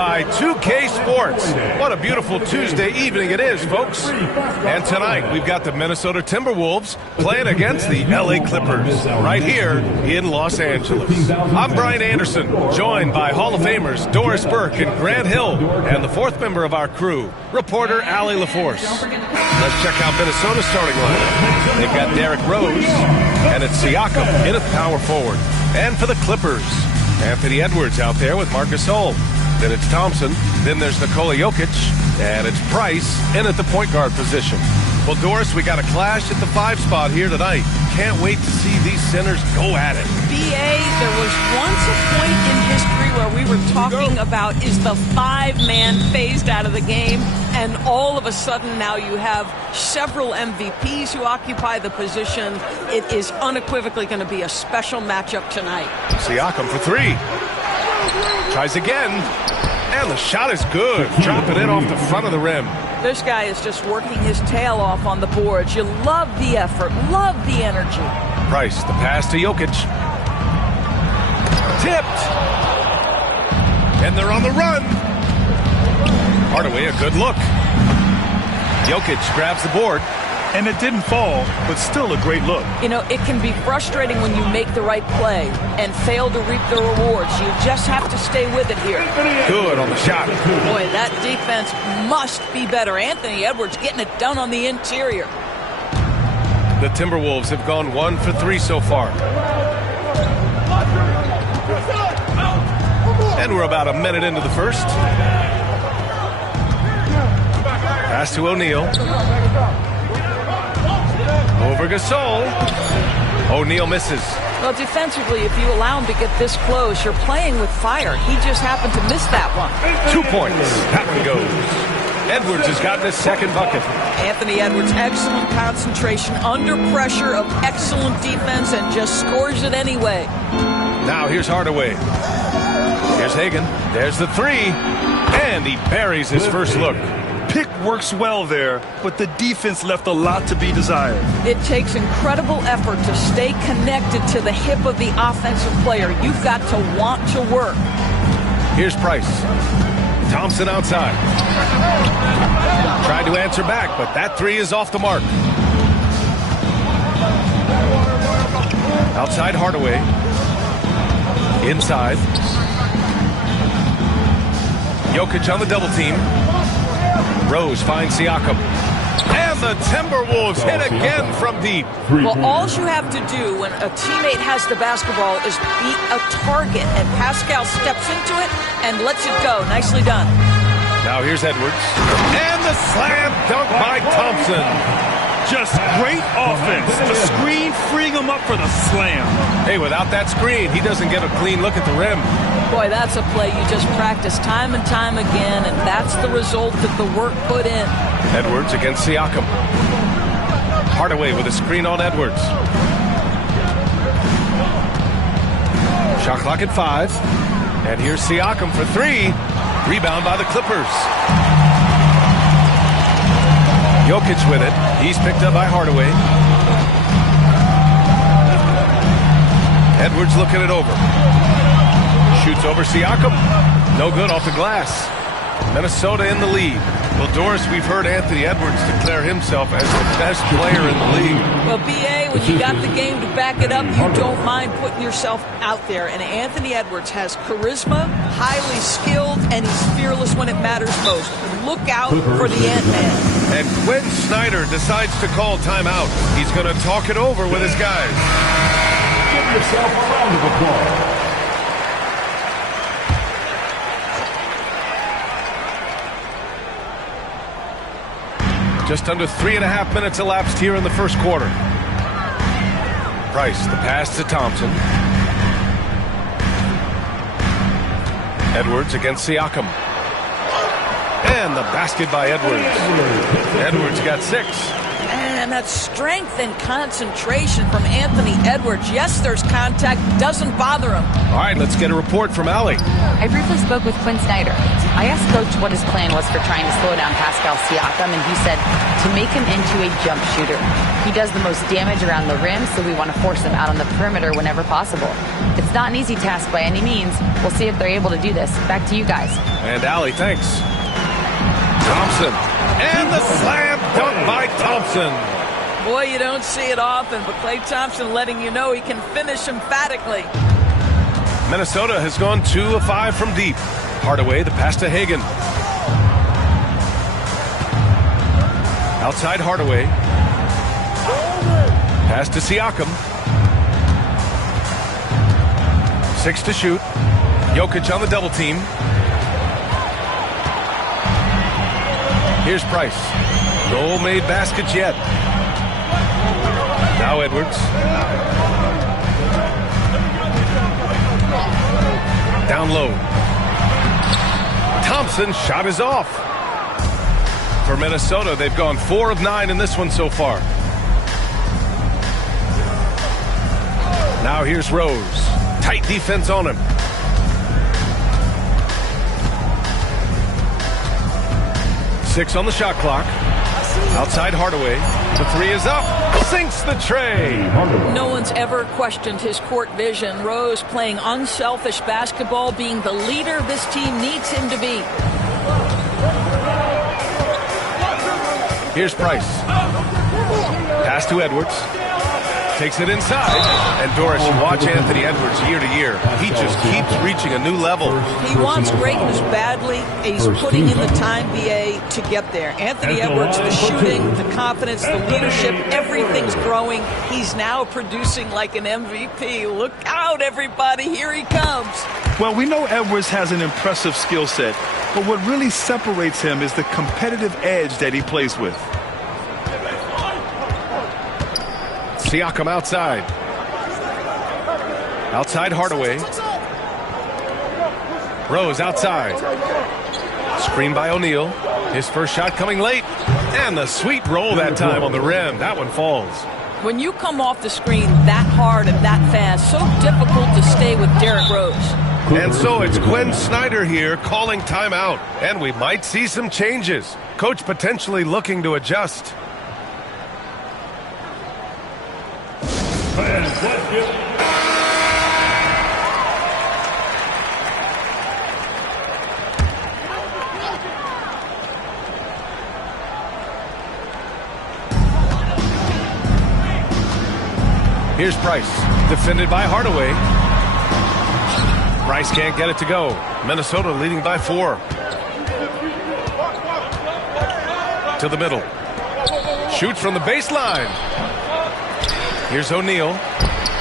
by 2K Sports. What a beautiful Tuesday evening it is, folks. And tonight we've got the Minnesota Timberwolves playing against the LA Clippers right here in Los Angeles. I'm Brian Anderson, joined by Hall of Famers Doris Burke and Grant Hill, and the fourth member of our crew, reporter Allie LaForce. Let's check out Minnesota's starting lineup. They've got Derrick Rose, and it's Siakam in at power forward. And for the Clippers, Anthony Edwards out there with Marcus Gasol. Then it's Thompson. Then there's Nikola Jokic. And it's Price in at the point guard position. Well, Doris, we got a clash at the 5 spot here tonight. Can't wait to see these centers go at it. B.A., there was once a point in history where we were talking about is the 5-man phased out of the game, and all of a sudden now you have several MVPs who occupy the position. It is unequivocally going to be a special matchup tonight. Siakam for 3. Tries again. And the shot is good. Dropping it off the front of the rim. This guy is just working his tail off on the boards. You love the effort, love the energy. Price, the pass to Jokic. Tipped. And they're on the run. Hardaway, a good look. Jokic grabs the board. And it didn't fall, but still a great look. You know, it can be frustrating when you make the right play and fail to reap the rewards. You just have to stay with it here. Good on the shot. Boy, that defense must be better. Anthony Edwards getting it done on the interior. The Timberwolves have gone 1 for 3 so far. And we're about a minute into the first. Pass to O'Neal. Over Gasol. O'Neal misses. Well, defensively, if you allow him to get this close, you're playing with fire. He just happened to miss that one. 2 points. That one goes. Edwards has gotten his second bucket. Anthony Edwards, excellent concentration, under pressure of excellent defense, and just scores it anyway. Now here's Hardaway. Here's Hagan. There's the 3. And he buries his first look. Pick works well there, but the defense left a lot to be desired. It takes incredible effort to stay connected to the hip of the offensive player. You've got to want to work. Here's Price. Thompson outside. Tried to answer back, but that 3 is off the mark. Outside Hardaway. Inside. Jokic on the double team. Rose finds Siakam. And the Timberwolves hit again from deep. Well, all you have to do when a teammate has the basketball is beat a target, and Pascal steps into it and lets it go. Nicely done. Now here's Edwards. And the slam dunk by Thompson. Just great offense. The screen freeing him up for the slam. Hey, without that screen, he doesn't get a clean look at the rim. Boy, that's a play you just practice time and time again, and that's the result of the work put in. Edwards against Siakam. Hardaway with a screen on Edwards. Shot clock at 5. And here's Siakam for 3. Rebound by the Clippers. Jokic with it. He's picked up by Hardaway. Edwards looking it over. Shoots over Siakam. No good off the glass. Minnesota in the lead. Well, Doris, we've heard Anthony Edwards declare himself as the best player in the league. Well, B.A., when you got the game to back it up, you don't mind putting yourself out there. And Anthony Edwards has charisma, highly skilled, and he's fearless when it matters most. Look out for the Ant-Man. And Quinn Snyder decides to call timeout. He's going to talk it over with his guys. Give yourself a round of applause. Just under 3.5 minutes elapsed here in the first quarter. Price, the pass to Thompson. Edwards against Siakam. And the basket by Edwards. Edwards got 6. And that strength and concentration from Anthony Edwards. Yes, there's contact. Doesn't bother him. All right, let's get a report from Allie. I briefly spoke with Quinn Snyder. I asked Coach what his plan was for trying to slow down Pascal Siakam, and he said to make him into a jump shooter. He does the most damage around the rim, so we want to force him out on the perimeter whenever possible. It's not an easy task by any means. We'll see if they're able to do this. Back to you guys. And Allie, thanks. Thompson. And the slam dunk by Thompson. Boy, you don't see it often, but Klay Thompson letting you know he can finish emphatically. Minnesota has gone 2 of 5 from deep. Hardaway, the pass to Hagan. Outside Hardaway. Pass to Siakam. 6 to shoot. Jokic on the double team. Here's Price. No made baskets yet. Now Edwards. Down low. Thompson's shot is off. For Minnesota, they've gone 4 of 9 in this one so far. Now here's Rose. Tight defense on him. Six on the shot clock. Outside Hardaway. The 3 is up. Sinks the tray. No one's ever questioned his court vision. Rose playing unselfish basketball, being the leader this team needs him to be. Here's Price. Pass to Edwards. Takes it inside. And Doris, you watch Anthony Edwards year to year. He just keeps reaching a new level. He wants greatness badly. He's putting in the time, BA, to get there. Anthony Edwards, the shooting, the confidence, the leadership, everything's growing. He's now producing like an MVP. Look out, everybody. Here he comes. Well, we know Edwards has an impressive skill set, but what really separates him is the competitive edge that he plays with. Siakam outside. Outside Hardaway. Rose outside. Screen by O'Neal. His first shot coming late. And the sweet roll that time on the rim. That one falls. When you come off the screen that hard and that fast, so difficult to stay with Derrick Rose. And so it's Quinn Snyder here calling timeout. And we might see some changes. Coach potentially looking to adjust. Here's Price, defended by Hardaway. Price can't get it to go. Minnesota leading by 4. To the middle. Shoots from the baseline. Here's O'Neal.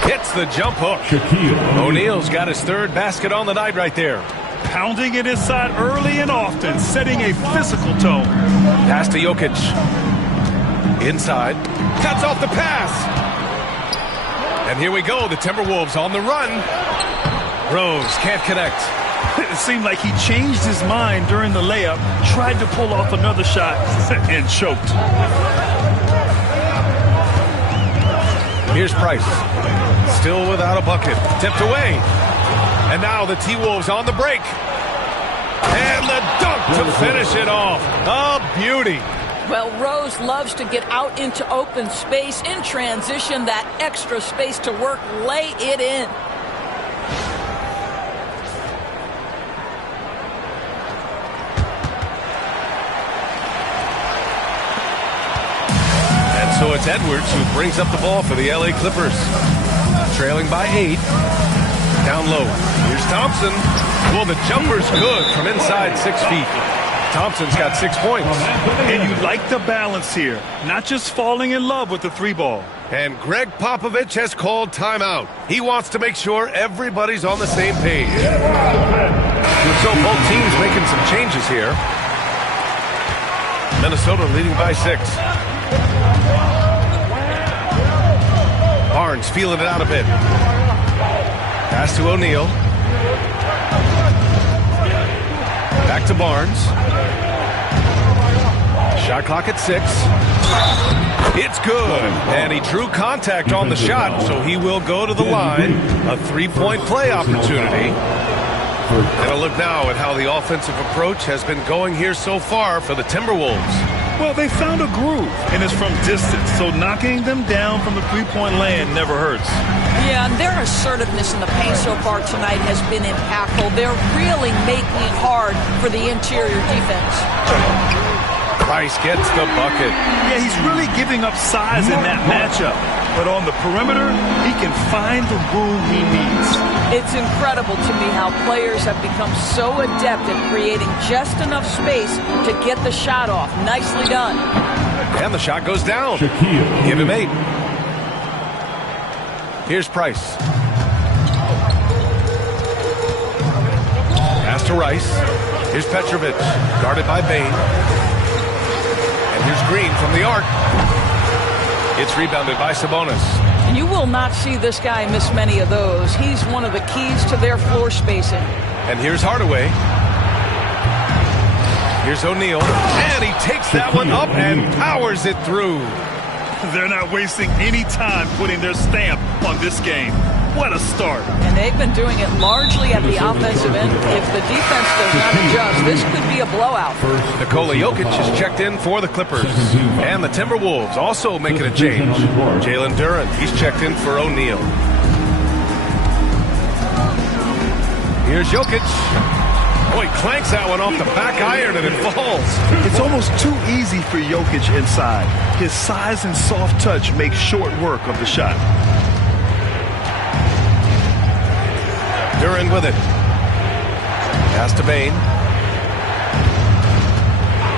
Hits the jump hook. O'Neal's got his 3rd basket on the night right there. Pounding it inside early and often, setting a physical tone. Pass to Jokic. Inside. Cuts off the pass. And here we go. The Timberwolves on the run. Rose can't connect. It seemed like he changed his mind during the layup, tried to pull off another shot, and choked. Here's Price. Still without a bucket. Tipped away. And now the T-Wolves on the break. And the dunk to finish it off. A beauty. Well, Rose loves to get out into open space in transition, that extra space to work, lay it in. And so it's Edwards who brings up the ball for the LA Clippers. Trailing by 8. Down low. Here's Thompson. Well, the jumper's good from inside 6 feet. Thompson's got 6 points. And you like the balance here. Not just falling in love with the 3 ball. And Greg Popovich has called timeout. He wants to make sure everybody's on the same page. So both teams making some changes here. Minnesota leading by 6. Barnes feeling it out a bit. Pass to O'Neal. Back to Barnes. Shot clock at 6. It's good. And he drew contact on the shot, so he will go to the line. A 3-point play opportunity And a look now at how the offensive approach has been going here so far for the Timberwolves. Well, they found a groove, and it's from distance, so knocking them down from the three-point land never hurts. Yeah, and their assertiveness in the paint so far tonight has been impactful. They're really making it hard for the interior defense. Price gets the bucket. Yeah, he's really giving up size in that matchup. But on the perimeter, he can find the room he needs. It's incredible to me how players have become so adept at creating just enough space to get the shot off. Nicely done. And the shot goes down. Give him 8. Here's Price. Pass to Rice. Here's Petrovic. Guarded by Bain. And here's Green from the arc. It's rebounded by Sabonis. And you will not see this guy miss many of those. He's one of the keys to their floor spacing. And here's Hardaway. Here's O'Neal. And he takes that one up and powers it through. They're not wasting any time putting their stamp on this game. What a start. And they've been doing it largely at the offensive end. If the defense does not adjust, this could be a blowout. Nikola Jokic is checked in for the Clippers. And the Timberwolves also making a change. Jalen Durant, he's checked in for O'Neal. Here's Jokic. Oh, he clanks that one off the back iron and it falls. It's almost too easy for Jokic inside. His size and soft touch make short work of the shot. Durant with it. Pass to Bain.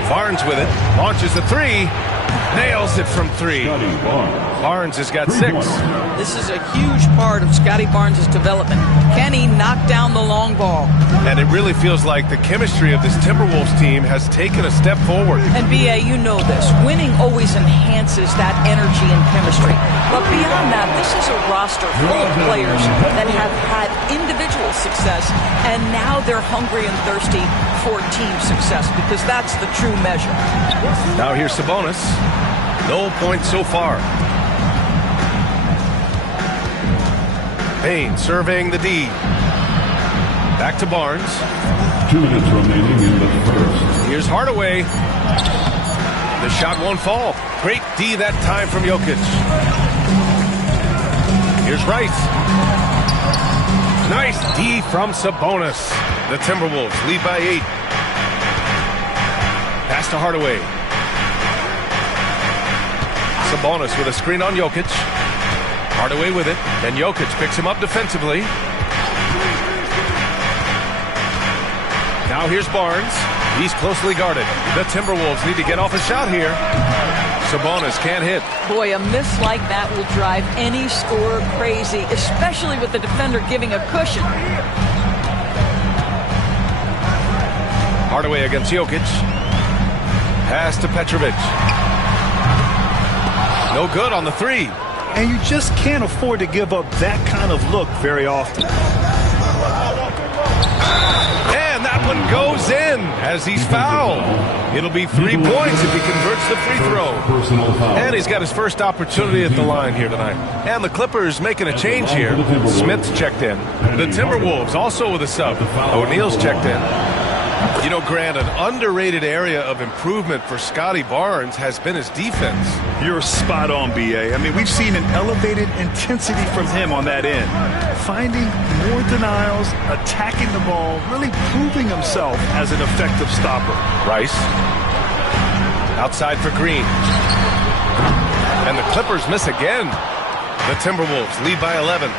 Barnes with it. Launches the 3. Nails it from 3. Barnes has got 6. This is a huge part of Scotty Barnes' development. Can he knock down the long ball? And it really feels like the chemistry of this Timberwolves team has taken a step forward. And B.A., you know this. Winning always enhances that energy and chemistry. But beyond that, this is a roster full of players that have had individual success, and now they're hungry and thirsty for team success, because that's the true measure. Now here's Sabonis. No points so far. Bain surveying the D. Back to Barnes. 2 minutes remaining in the first. Here's Hardaway. The shot won't fall. Great D that time from Jokic. Here's Rice. Nice D from Sabonis. The Timberwolves lead by 8. Pass to Hardaway. Sabonis with a screen on Jokic. Hardaway with it, and Jokic picks him up defensively. Now here's Barnes. He's closely guarded. The Timberwolves need to get off a shot here. Sabonis can't hit. Boy, a miss like that will drive any scorer crazy, especially with the defender giving a cushion. Hardaway against Jokic. Pass to Petrovic. No good on the 3. And you just can't afford to give up that kind of look very often. And that one goes in as he's fouled. It'll be 3 points if he converts the free throw. And he's got his first opportunity at the line here tonight. And the Clippers making a change here. Smith's checked in. The Timberwolves also with a sub. O'Neal's checked in. You know, Grant, an underrated area of improvement for Scotty Barnes has been his defense. You're spot on, B.A. I mean, we've seen an elevated intensity from him on that end. Finding more denials, attacking the ball, really proving himself as an effective stopper. Rice. Outside for Green. And the Clippers miss again. The Timberwolves lead by 11.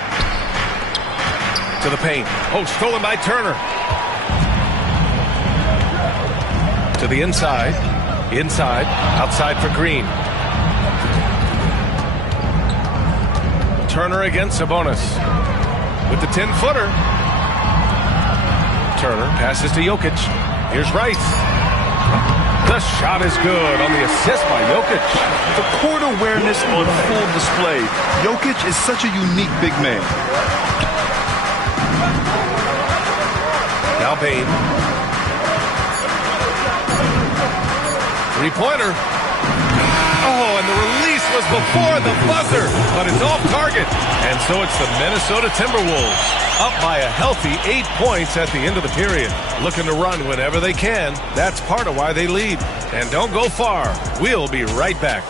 To the paint. Oh, stolen by Turner. To the inside. Inside. Outside for Green. Turner against Sabonis. With the 10-footer. Turner passes to Jokic. Here's Rice. The shot is good on the assist by Jokic. The court awareness on full display. Jokic is such a unique big man. Now Bain. Three-pointer. Oh, and the release was before the buzzer, but it's off target. And so it's the Minnesota Timberwolves up by a healthy 8 points at the end of the period. Looking to run whenever they can. That's part of why they lead. And don't go far. We'll be right back.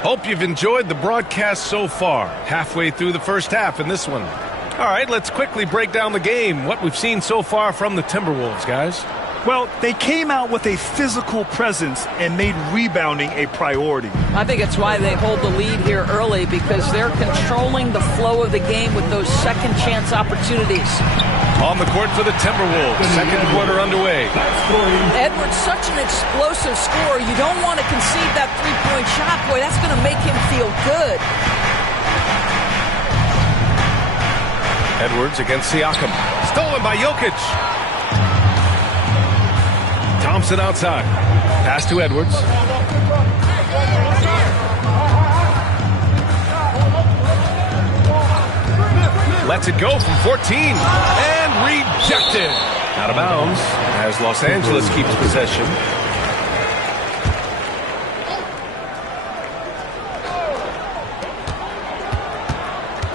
Hope you've enjoyed the broadcast so far. Halfway through the first half in this one. All right, let's quickly break down the game. What we've seen so far from the Timberwolves, guys. Well, they came out with a physical presence and made rebounding a priority. I think it's why they hold the lead here early, because they're controlling the flow of the game with those second chance opportunities. On the court for the Timberwolves. Second quarter underway. Edwards, such an explosive scorer. You don't want to concede that three-point shot. Boy, that's going to make him feel good. Edwards against Siakam. Stolen by Jokic. Thompson outside. Pass to Edwards. Lets it go from 14. And rejected. Out of bounds as Los Angeles keeps possession.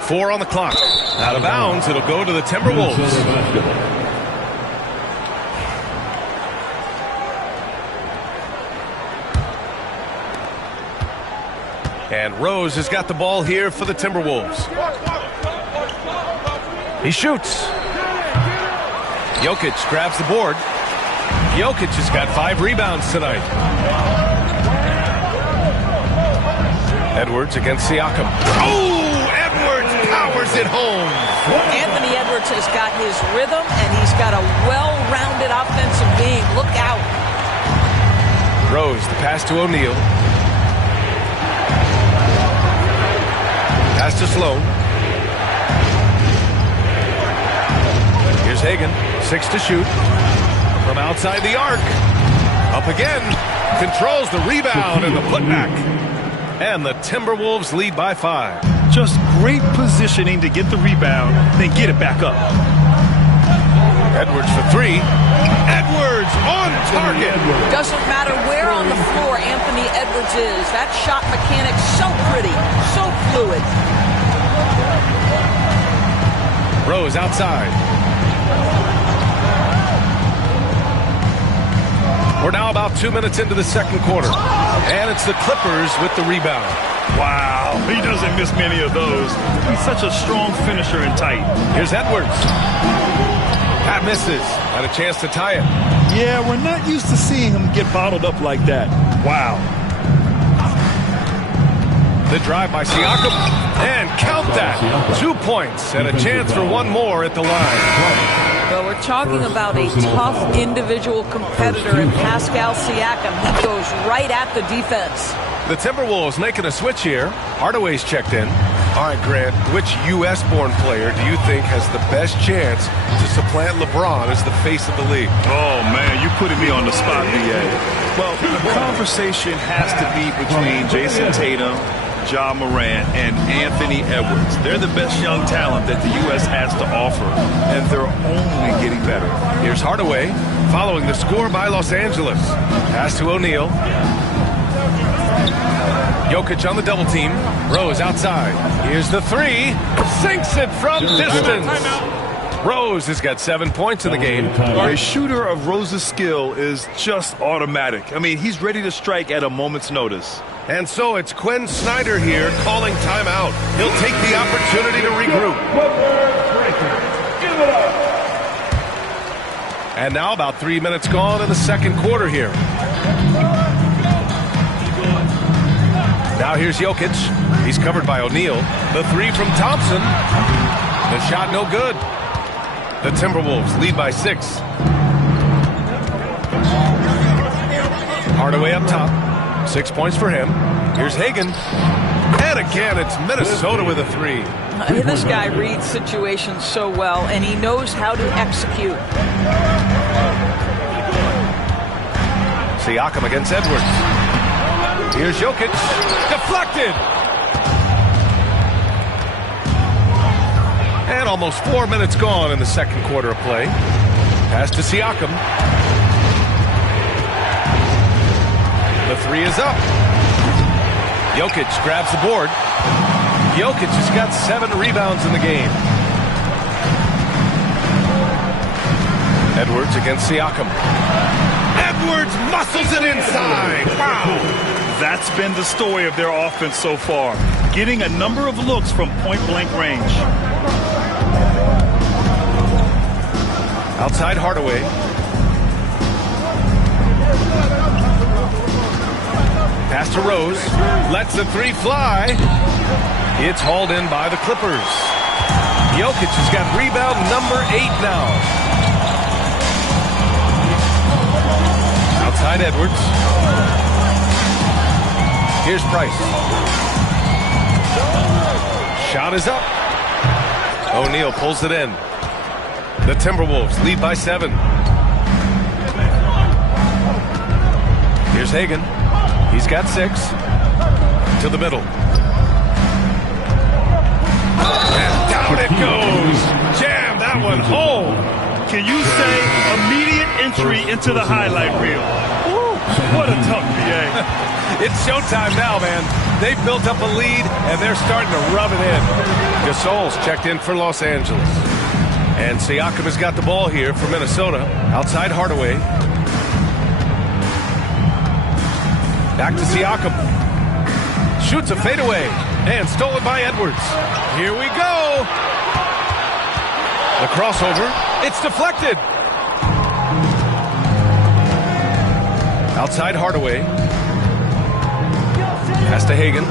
Four on the clock. Out of bounds. It'll go to the Timberwolves. And Rose has got the ball here for the Timberwolves. He shoots. Jokic grabs the board. Jokic has got 5 rebounds tonight. Edwards against Siakam. Oh, Edwards powers it home. Anthony Edwards has got his rhythm, and he's got a well-rounded offensive game. Look out. Rose, the pass to O'Neal. Pass to Sloan. Here's Hagan. 6 to shoot. From outside the arc. Up again. Controls the rebound and the putback. And the Timberwolves lead by 5. Just great positioning to get the rebound, then get it back up. Edwards for 3. Edwards on target. Doesn't matter where on the floor Anthony Edwards is. That shot mechanic so pretty, so fluid. Rose outside. We're now about 2 minutes into the second quarter. And it's the Clippers with the rebound. Wow, he doesn't miss many of those. He's such a strong finisher and tight. Here's Edwards. Pat misses. Had a chance to tie it. Yeah, we're not used to seeing him get bottled up like that. Wow. The drive by Siakam. And count that. 2 points and a chance for one more at the line. Well, we're talking about a tough individual competitor in Pascal Siakam. He goes right at the defense. The Timberwolves making a switch here. Hardaway's checked in. All right, Grant, which U.S.-born player do you think has the best chance to supplant LeBron as the face of the league? Oh, man, you're putting me on the spot, B.A. Well, the conversation has to be between Jason Tatum, Ja Morant, and Anthony Edwards. They're the best young talent that the U.S. has to offer, and they're only getting better. Here's Hardaway following the score by Los Angeles. Pass to O'Neal. Jokic on the double team. Rose outside. Here's the 3. Sinks it from distance. Rose has got 7 points in the game. A shooter of Rose's skill is just automatic. I mean, he's ready to strike at a moment's notice. And so it's Quinn Snyder here calling timeout. He'll take the opportunity to regroup. And now about 3 minutes gone in the second quarter here. Now here's Jokic. He's covered by O'Neal. The 3 from Thompson. The shot no good. The Timberwolves lead by 6. Hardaway up top. 6 points for him. Here's Hagan. And again, it's Minnesota with a 3. This guy reads situations so well, and he knows how to execute. Siakam against Edwards. Here's Jokic. Deflected. And almost 4 minutes gone in the second quarter of play. Pass to Siakam. The three is up. Jokic grabs the board. Jokic has got 7 rebounds in the game. Edwards against Siakam. Edwards muscles it inside. Wow. That's been the story of their offense so far. Getting a number of looks from point-blank range. Outside Hardaway. Pass to Rose. Lets the three fly. It's hauled in by the Clippers. Jokic has got rebound number 8 now. Outside Edwards. Here's Price. Shot is up. O'Neal pulls it in. The Timberwolves lead by 7. Here's Hagan. He's got 6. To the middle. And down it goes. Jam that one home. Can you say immediate entry into the highlight reel? Woo, what a tough BA. It's showtime now, man. They've built up a lead, and they're starting to rub it in. Gasol's checked in for Los Angeles. And Siakam has got the ball here for Minnesota. Outside Hardaway. Back to Siakam. Shoots a fadeaway. And stolen by Edwards. Here we go. The crossover. It's deflected. Outside Hardaway. Pass to Hagan.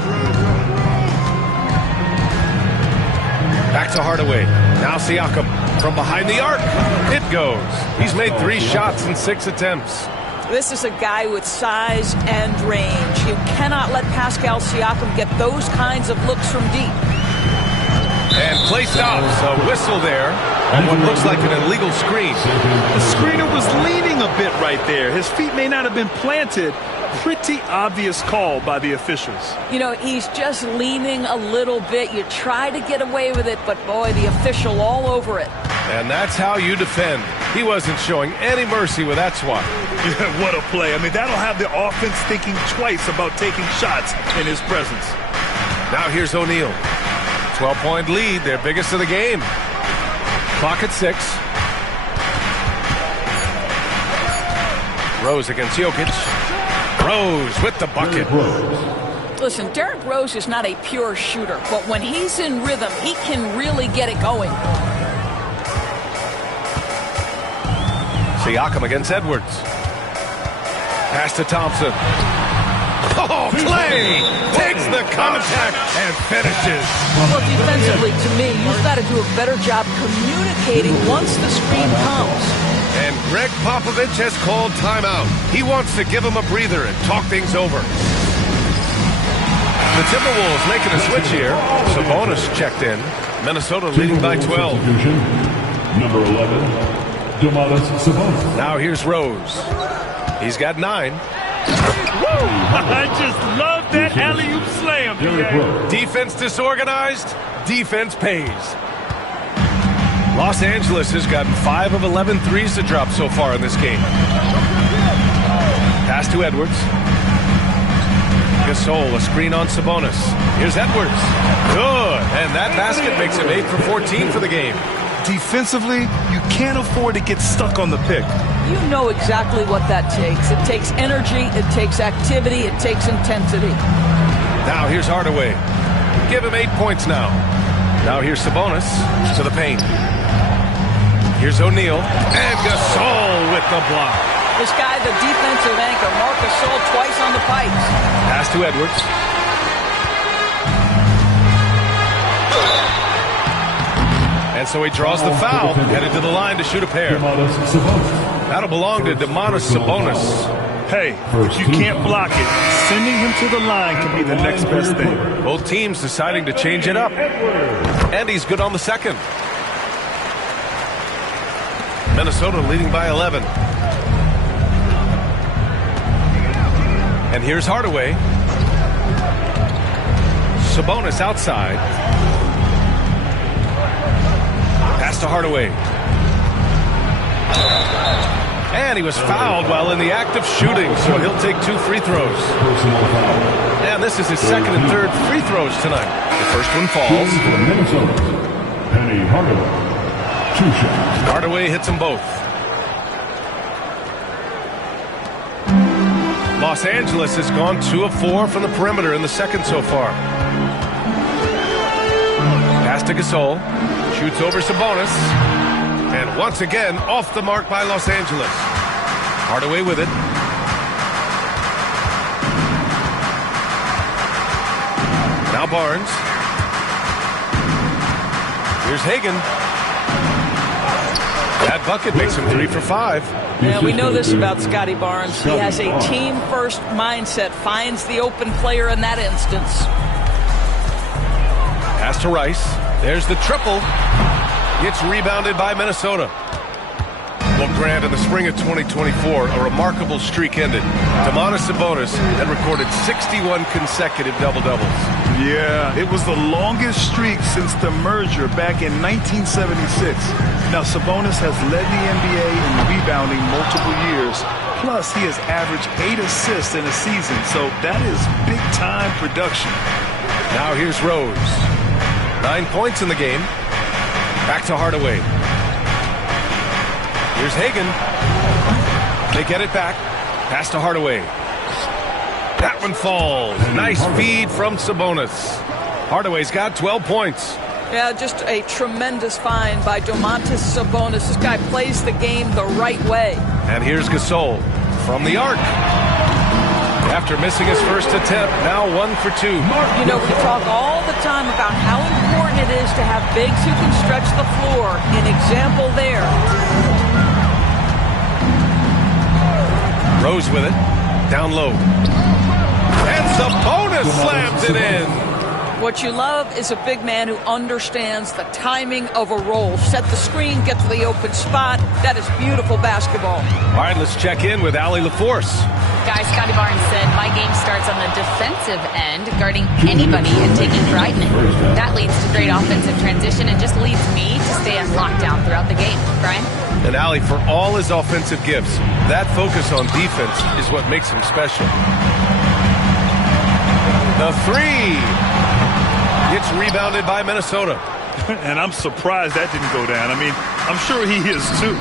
Back to Hardaway. Now Siakam. From behind the arc. It goes. He's made 3 shots in 6 attempts. This is a guy with size and range. You cannot let Pascal Siakam get those kinds of looks from deep. And play stops. A whistle there on what looks like an illegal screen. The screener was leaning a bit right there. His feet may not have been planted. Pretty obvious call by the officials. You know, he's just leaning a little bit. You try to get away with it, but boy, the official all over it. And that's how you defend. He wasn't showing any mercy with that swat. What a play. I mean, that'll have the offense thinking twice about taking shots in his presence. Now here's O'Neal. 12-point lead, their biggest of the game. Clock at 6. Rose against Jokic. Rose with the bucket. Listen, Derrick Rose is not a pure shooter, but when he's in rhythm, he can really get it going. Siakam against Edwards. Pass to Thompson. Oh, Clay takes the contact and finishes. Well, defensively, to me, you've got to do a better job communicating once the screen comes. And Greg Popovich has called timeout. He wants to give him a breather and talk things over. The Timberwolves making a switch here. Sabonis checked in. Minnesota leading by 12. Number 11. Now here's Rose. He's got 9. I just love that alley-oop slam. Defense disorganized. Defense pays. Los Angeles has gotten 5 of 11 threes to drop so far in this game. Pass to Edwards. Gasol, a screen on Sabonis. Here's Edwards. Good. And that basket makes him 8 for 14 for the game. Defensively, you can't afford to get stuck on the pick. You know exactly what that takes. It takes energy, it takes activity, it takes intensity. Now here's Hardaway. Give him 8 points now. Now here's Sabonis to the paint. Here's O'Neal. And Gasol with the block. This guy, the defensive anchor, Marc Gasol, twice on the pipes. Pass to Edwards. And so he draws the foul, headed to the line to shoot a pair. That'll belong to Domantas Sabonis. Hey, if you can't block it, sending him to the line can be the next best thing. Both teams deciding to change it up. And he's good on the second. Minnesota leading by 11. And here's Hardaway. Sabonis outside. Pass to Hardaway. And he was fouled while in the act of shooting, so he'll take 2 free throws. And this is his second and third free throws tonight. The first one falls. Hardaway hits them both. Los Angeles has gone 2 of 4 from the perimeter in the second so far. Pass to Gasol. Shoots over Sabonis. And once again, off the mark by Los Angeles. Hardaway with it. Now Barnes. Here's Hagan. That bucket makes him 3 for 5. Yeah, we know this about Scotty Barnes. He has a team-first mindset, finds the open player in that instance. Pass to Rice. There's the triple. Gets rebounded by Minnesota. Well, Grant, in the spring of 2024, a remarkable streak ended. Domantas Sabonis had recorded 61 consecutive double-doubles. Yeah, it was the longest streak since the merger back in 1976. Now, Sabonis has led the NBA in rebounding multiple years. Plus, he has averaged 8 assists in a season, so that is big-time production. Now here's Rose. 9 points in the game. Back to Hardaway. Here's Hagan. They get it back. Pass to Hardaway. That one falls. Nice feed from Sabonis. Hardaway's got 12 points. Yeah, just a tremendous find by Domantas Sabonis. This guy plays the game the right way. And here's Gasol from the arc. After missing his first attempt, now 1 for 2. You know, we talk all the time about how important it is to have bigs who can stretch the floor. An example there. Rose with it. Down low. And Sabonis slams it in. What you love is a big man who understands the timing of a roll. Set the screen, get to the open spot. That is beautiful basketball. All right, let's check in with Allie LaForce. Guys, Scotty Barnes said, my game starts on the defensive end, guarding anybody and taking pride in it. That leads to great offensive transition and just leads me to stay on lockdown throughout the game. Brian? And Allie, for all his offensive gifts, that focus on defense is what makes him special. The 3 gets rebounded by Minnesota. And I'm surprised that didn't go down. I mean, I'm sure he is too.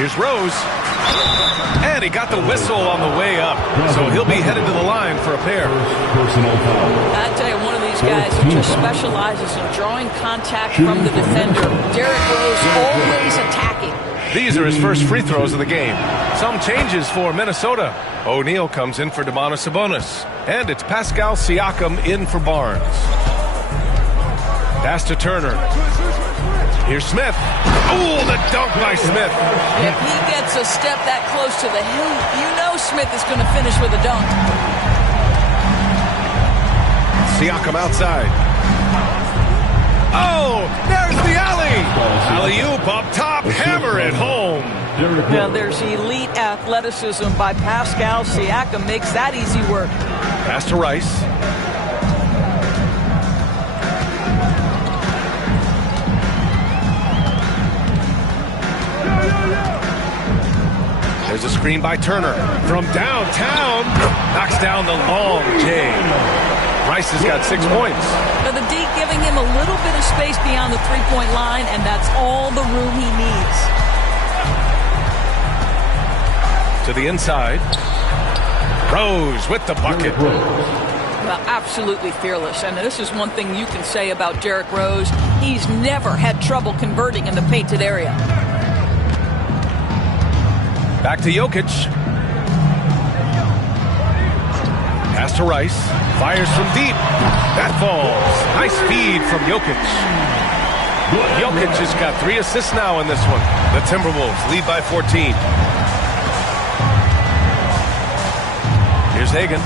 Here's Rose. And he got the whistle on the way up. So he'll be headed to the line for a pair. I tell you, one of these guys who just specializes in drawing contact from the defender. Derrick Rose always attacking. These are his first free throws of the game. Some changes for Minnesota. O'Neal comes in for Domantas Sabonis. And it's Pascal Siakam in for Barnes. Pass to Turner. Here's Smith. Oh, the dunk by Smith. If he gets a step that close to the hill, you know Smith is going to finish with a dunk. Siakam outside. Oh, there's the alley. Alley-oop up top, hammer it home. Now there's elite athleticism by Pascal Siakam. Makes that easy work. Pass to Rice. There's a screen by Turner. From downtown, knocks down the long J. Rice has got 6 points. Now the D giving him a little bit of space beyond the three-point line, and that's all the room he needs. To the inside. Rose with the bucket. Well, absolutely fearless. And this is one thing you can say about Derrick Rose. He's never had trouble converting in the painted area. Back to Jokic. Pass to Rice. Fires from deep. That falls. Nice feed from Jokic. Jokic has got 3 assists now in this one. The Timberwolves lead by 14. Here's Hagan.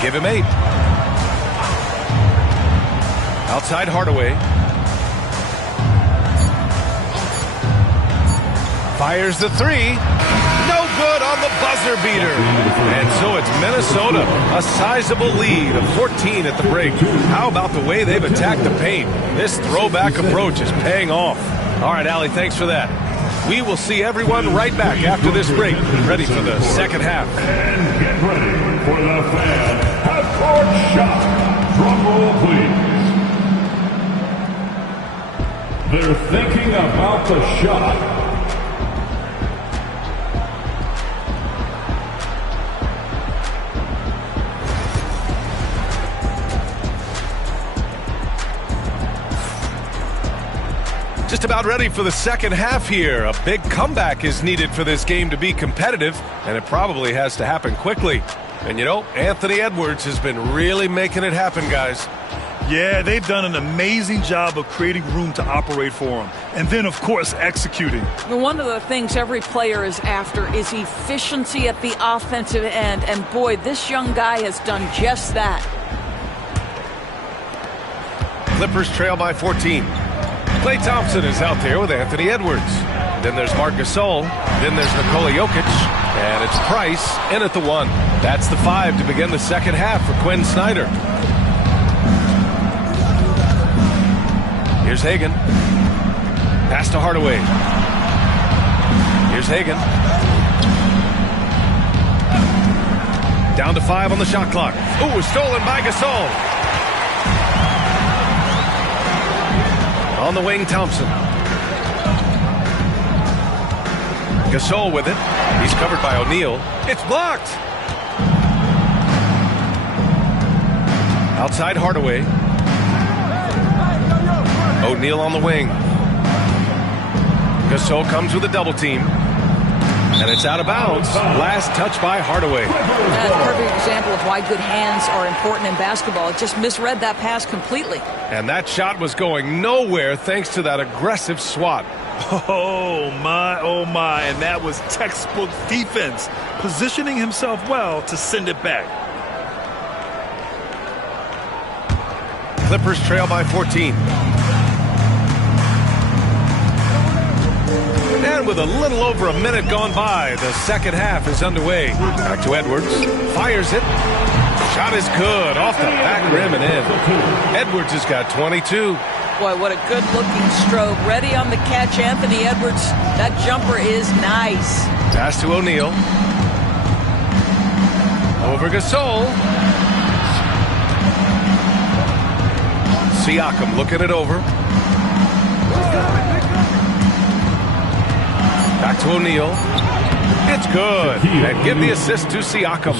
Give him 8. Outside Hardaway. Fires the 3. No No good on the buzzer beater. And so it's Minnesota, a sizable lead of 14 at the break. How about the way they've attacked the paint? This throwback approach is paying off. All right, Allie, thanks for that. We will see everyone right back after this break, ready for the second half. And get ready for the fan half-court shot. Drum roll, please. They're thinking about the shot. Just about ready for the second half here. A big comeback is needed for this game to be competitive, and it probably has to happen quickly. And you know, Anthony Edwards has been really making it happen, guys. Yeah, they've done an amazing job of creating room to operate for him. And then, of course, executing. One of the things every player is after is efficiency at the offensive end. And boy, this young guy has done just that. Clippers trail by 14. Klay Thompson is out there with Anthony Edwards. Then there's Marc Gasol. Then there's Nikola Jokic. And it's Price in at the 1. That's the 5 to begin the second half for Quinn Snyder. Here's Hagan. Pass to Hardaway. Here's Hagan. Down to 5 on the shot clock. Ooh, stolen by Gasol. On the wing, Thompson. Gasol with it. He's covered by O'Neal. It's blocked. Outside Hardaway. O'Neal on the wing. Gasol comes with a double team. And it's out of bounds. Last touch by Hardaway. That's a perfect example of why good hands are important in basketball. It just misread that pass completely. And that shot was going nowhere thanks to that aggressive swat. Oh, my, oh, my. And that was textbook defense, positioning himself well to send it back. Clippers trail by 14. And with a little over a minute gone by, the second half is underway. Back to Edwards. Fires it. Shot is good. Off the back rim and in. Edwards has got 22. Boy, what a good-looking stroke. Ready on the catch, Anthony Edwards. That jumper is nice. Pass to O'Neal. Over Gasol. Siakam looking it over. Back to O'Neal. It's good. And give the assist to Siakam.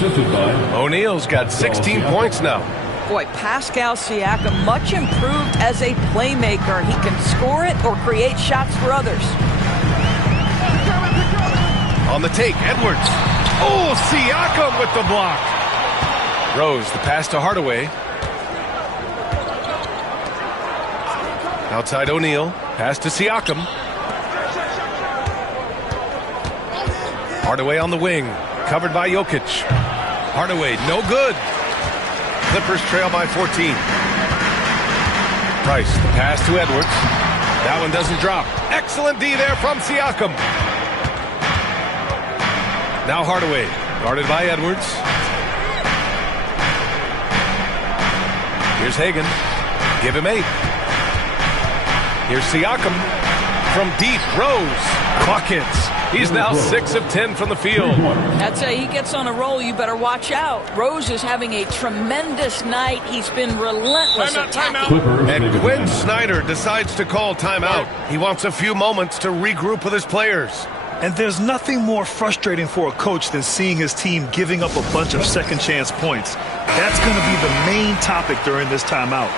O'Neal's got 16 points now. Boy, Pascal Siakam, much improved as a playmaker. He can score it or create shots for others. On the take, Edwards. Oh, Siakam with the block. Rose, the pass to Hardaway. Outside O'Neal. Pass to Siakam. Hardaway on the wing. Covered by Jokic. Hardaway, no good. Clippers trail by 14. Price, the pass to Edwards. That one doesn't drop. Excellent D there from Siakam. Now Hardaway, guarded by Edwards. Here's Hagan. Give him 8. Here's Siakam. From deep, Rose. Buckets. He's now 6 of 10 from the field. I'd say he gets on a roll, you better watch out. Rose is having a tremendous night. He's been relentless attacking. And Quinn Snyder decides to call timeout. He wants a few moments to regroup with his players. And there's nothing more frustrating for a coach than seeing his team giving up a bunch of second chance points. That's going to be the main topic during this timeout.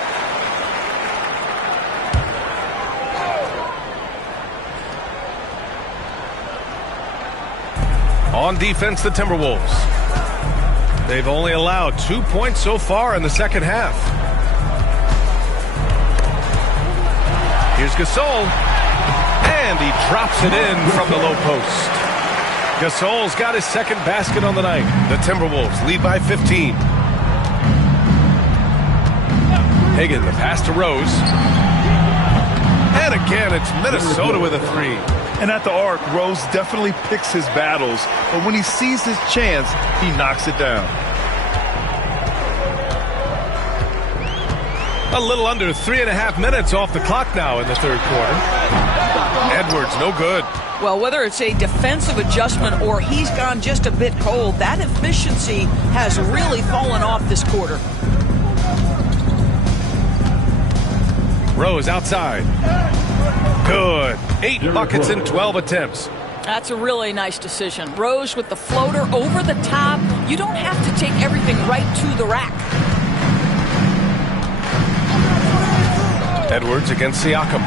On defense, the Timberwolves. They've only allowed 2 points so far in the second half. Here's Gasol. And he drops it in from the low post. Gasol's got his second basket on the night. The Timberwolves lead by 15. Hagan, the pass to Rose. And again, it's Minnesota with a 3. And at the arc, Rose definitely picks his battles, but when he sees his chance, he knocks it down. A little under 3.5 minutes off the clock now in the third quarter. Edwards, no good. Well, whether it's a defensive adjustment or he's gone just a bit cold, that efficiency has really fallen off this quarter. Rose outside. Good. 8 buckets in 12 attempts. That's a really nice decision. Rose with the floater over the top. You don't have to take everything right to the rack. Edwards against Siakam.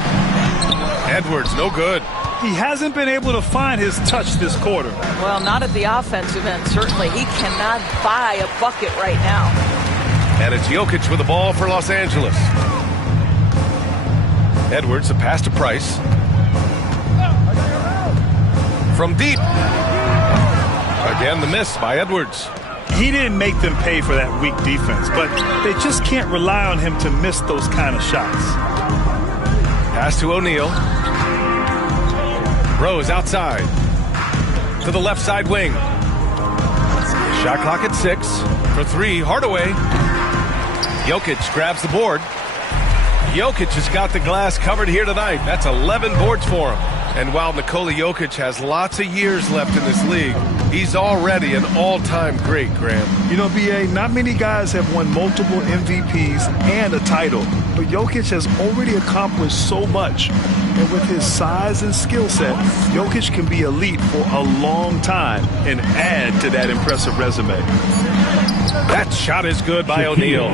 Edwards, no good. He hasn't been able to find his touch this quarter. Well, not at the offensive end, certainly. He cannot buy a bucket right now. And it's Jokic with the ball for Los Angeles. Edwards, a pass to Price. From deep. Again, the miss by Edwards. He didn't make them pay for that weak defense, but they just can't rely on him to miss those kind of shots. Pass to O'Neal. Rose outside. To the left side wing. Shot clock at 6. For 3, Hardaway. Jokic grabs the board. Jokic has got the glass covered here tonight. That's 11 boards for him. And while Nikola Jokic has lots of years left in this league, he's already an all-time great, Graham. You know, B.A., not many guys have won multiple MVPs and a title, but Jokic has already accomplished so much. And with his size and skill set, Jokic can be elite for a long time and add to that impressive resume. That shot is good by O'Neal.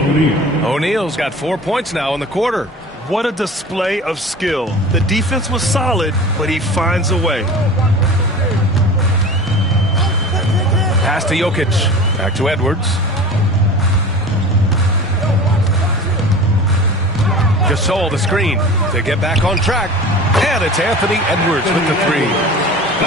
O'Neal's got 4 points now in the quarter. What a display of skill. The defense was solid, but he finds a way. Pass to Jokic. Back to Edwards. Gasol the screen to get back on track. And it's Anthony Edwards with the 3.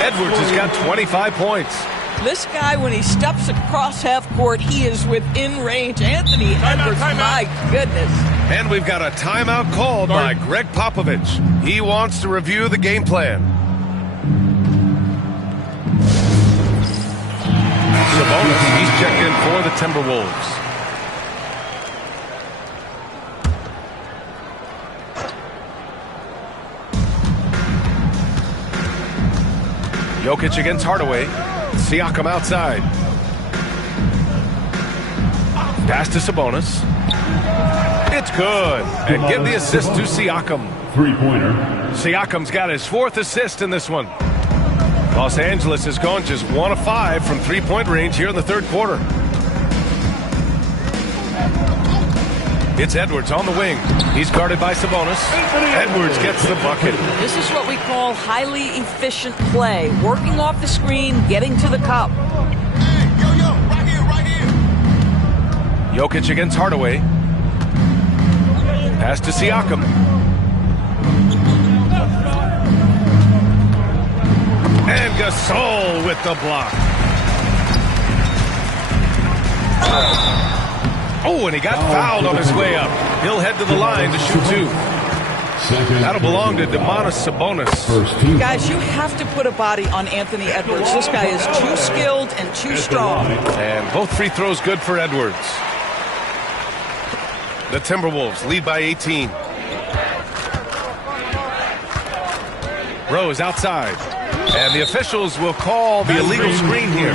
Edwards has got 25 points. This guy, when he steps across half court, he is within range. Anthony Edwards, my goodness. And we've got a timeout called by Greg Popovich. He wants to review the game plan. Sabonis, he's checked in for the Timberwolves. Jokic against Hardaway. Siakam outside. Pass to Sabonis. It's good. And give the assist to Siakam. Three-pointer. Siakam's got his 4th assist in this one. Los Angeles has gone just 1 of 5 from three-point range here in the third quarter. It's Edwards on the wing. He's guarded by Sabonis. Edwards gets the bucket. This is what we call highly efficient play. Working off the screen, getting to the cup. Right here. Jokic against Hardaway. Pass to Siakam. And Gasol with the block. Oh, and he got fouled on his way up. He'll head to the line to shoot 2. That'll belong to Domantas Sabonis. Guys, you have to put a body on Anthony Edwards. This guy is too skilled and too strong. And both free throws good for Edwards. The Timberwolves lead by 18. Rose outside. And the officials will call the illegal screen here.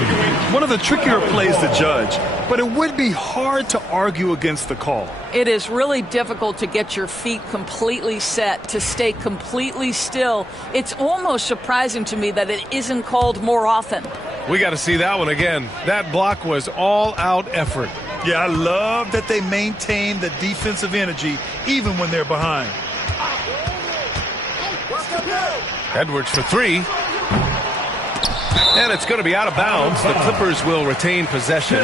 One of the trickier plays to judge, but it would be hard to argue against the call. It is really difficult to get your feet completely set, to stay completely still. It's almost surprising to me that it isn't called more often. We got to see that one again. That block was all-out effort. Yeah, I love that they maintain the defensive energy even when they're behind. Edwards for 3. And it's going to be out of bounds. The Clippers will retain possession.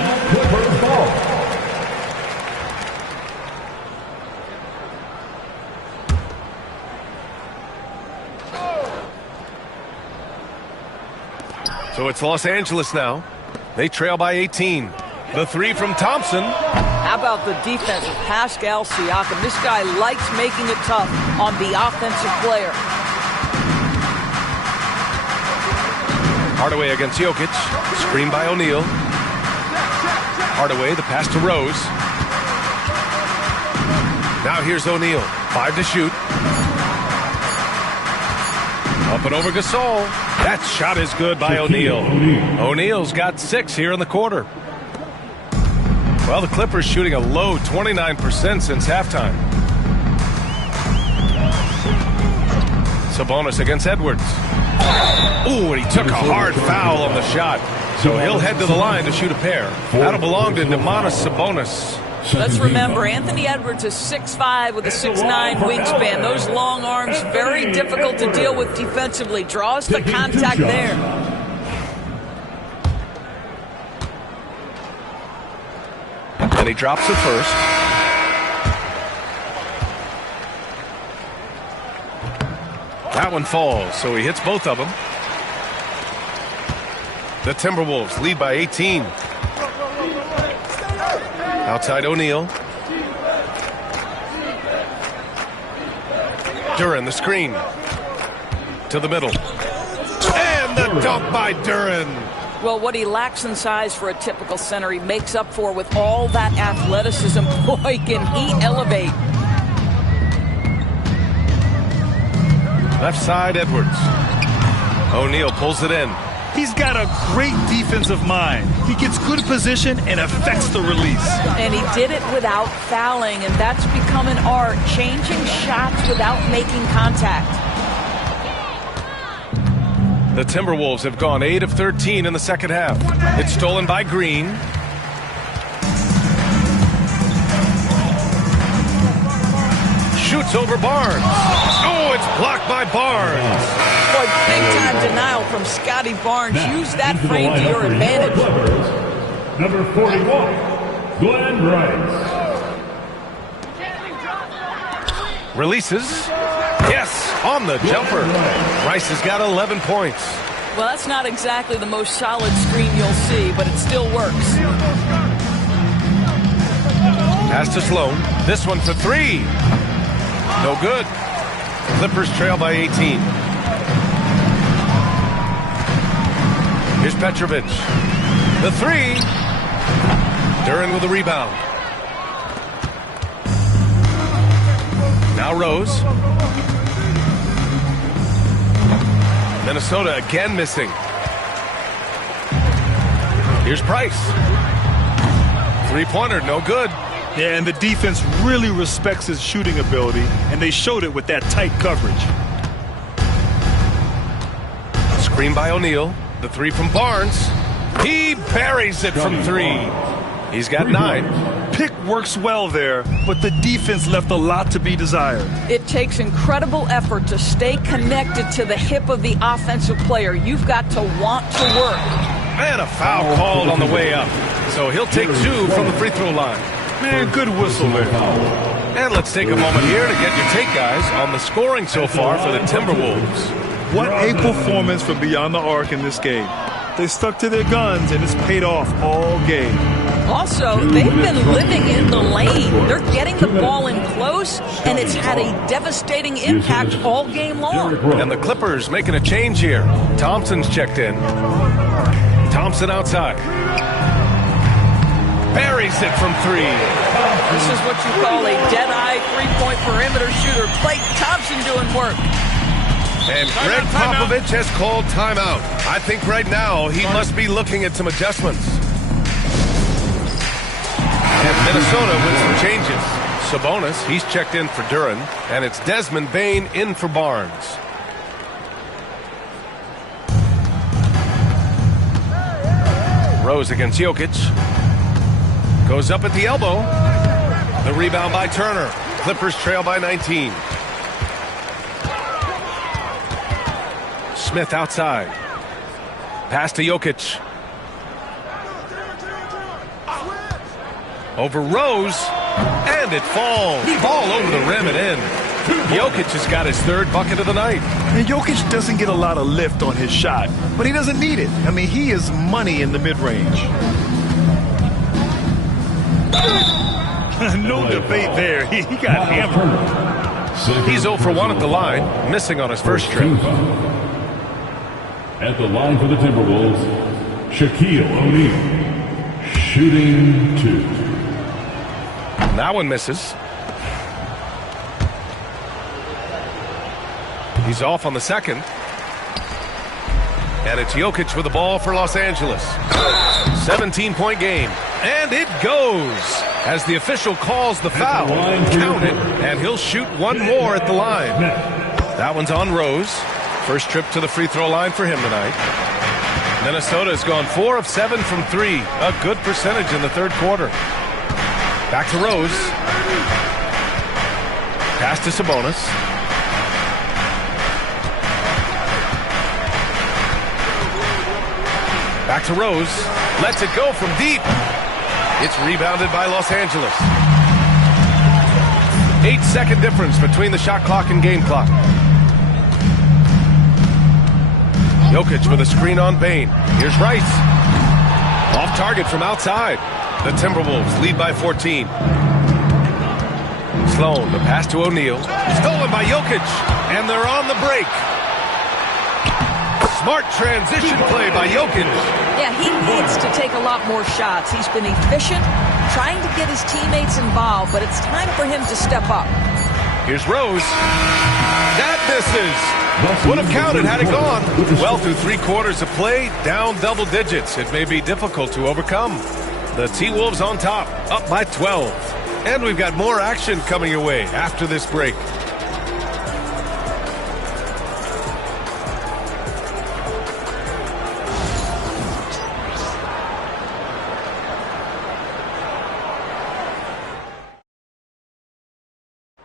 So it's Los Angeles now. They trail by 18. The 3 from Thompson. How about the defense of Pascal Siakam? This guy likes making it tough on the offensive player. Hardaway against Jokic. Screen by O'Neal. Hardaway, the pass to Rose. Now here's O'Neal. 5 to shoot. Up and over Gasol. That shot is good by O'Neal. O'Neal's got 6 here in the quarter. Well, the Clippers shooting a low 29% since halftime. Sabonis against Edwards. Ooh, and he took a hard foul on the shot. So he'll head to the line to shoot a pair. That'll belong to Domantas Sabonis. Let's remember, Anthony Edwards is 6'5" with a 6'9" wingspan. Those long arms, very difficult to deal with defensively. Draws the contact there. And he drops it first. That one falls, so he hits both of them. The Timberwolves lead by 18. Outside O'Neal. Duran, the screen. To the middle. And the dunk by Duran. Well, what he lacks in size for a typical center, he makes up for with all that athleticism. Boy, can he elevate. Left side, Edwards. O'Neal pulls it in. He's got a great defensive mind. He gets good position and affects the release. And he did it without fouling, and that's become an art, changing shots without making contact. The Timberwolves have gone 8 of 13 in the second half. It's stolen by Green. Shoots over Barnes. Oh, it's blocked by Barnes. Boy, big-time denial from Scotty Barnes. Use that frame to your advantage. Number 41, Glenn Rice. Releases. Yes, on the jumper. Rice has got 11 points. Well, that's not exactly the most solid screen you'll see, but it still works. Pass to Sloan. This one for 3. No good. Clippers trail by 18. Here's Petrovic. The 3. Duran with the rebound. Now Rose. Minnesota again missing. Here's Price. 3-pointer, no good. Yeah, and the defense really respects his shooting ability, and they showed it with that tight coverage. Screen by O'Neal. The 3 from Barnes. He buries it from 3. He's got 9. Pick works well there, but the defense left a lot to be desired. It takes incredible effort to stay connected to the hip of the offensive player. You've got to want to work. And a foul called on the way up. So he'll take 2 from the free throw line. Man, good whistle there. And let's take a moment here to get your take, guys, on the scoring so far for the Timberwolves. What a performance from beyond the arc in this game. They stuck to their guns, and it's paid off all game. Also, they've been living in the lane. They're getting the ball in close, and it's had a devastating impact all game long. And the Clippers making a change here. Thompson's checked in. Thompson outside. Buries it from 3. This is what you call a dead-eye three-point perimeter shooter. Klay Thompson doing work. And Greg Popovich has called timeout. I think right now he must be looking at some adjustments. And Minnesota with some changes. Sabonis, he's checked in for Duran. And it's Desmond Bane in for Barnes. Rose against Jokic. Goes up at the elbow. The rebound by Turner. Clippers trail by 19. Smith outside. Pass to Jokic. Over Rose. And it falls. Ball over the rim and in. Jokic has got his 3rd bucket of the night. And Jokic doesn't get a lot of lift on his shot, but he doesn't need it. I mean, he is money in the mid-range. No debate there. He got hammered. He's 0 for 1 at the line, missing on his first trip. At the line for the Timberwolves, Shaquille O'Neal, shooting 2. That one misses. He's off on the second. And it's Jokic with the ball for Los Angeles. 17-point game. And it goes as the official calls the foul. Count it, and he'll shoot one more at the line. That one's on Rose. First trip to the free throw line for him tonight. Minnesota has gone 4 of 7 from 3. A good percentage in the third quarter. Back to Rose. Pass to Sabonis. Back to Rose. Lets it go from deep. It's rebounded by Los Angeles. 8-second difference between the shot clock and game clock. Jokic with a screen on Bane. Here's Rice. Off target from outside. The Timberwolves lead by 14. Sloan, the pass to O'Neal. Stolen by Jokic. And they're on the break. Smart transition play by Jokic. Yeah, he needs to take a lot more shots. He's been efficient, trying to get his teammates involved, but it's time for him to step up. Here's Rose. That misses. Would have counted had it gone. Well, through 3 quarters of play, down double digits. It may be difficult to overcome. The T-Wolves on top, up by 12. And we've got more action coming your way after this break.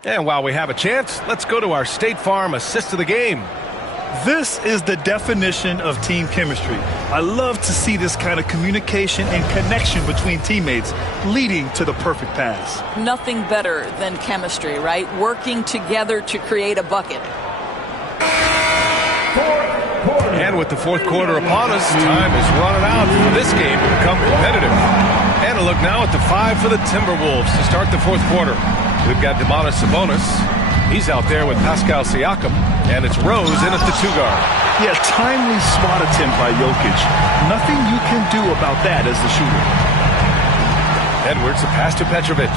And while we have a chance, let's go to our State Farm assist of the game. This is the definition of team chemistry. I love to see this kind of communication and connection between teammates leading to the perfect pass. Nothing better than chemistry, right? Working together to create a bucket. And with the fourth quarter upon us, time is running out for this game to become competitive. And a look now at the 5 for the Timberwolves to start the fourth quarter. We've got Domantas Sabonis. He's out there with Pascal Siakam. And it's Rose in at the 2-guard. Yeah, timely swat attempt by Jokic. Nothing you can do about that as the shooter. Edwards, a pass to Petrovic.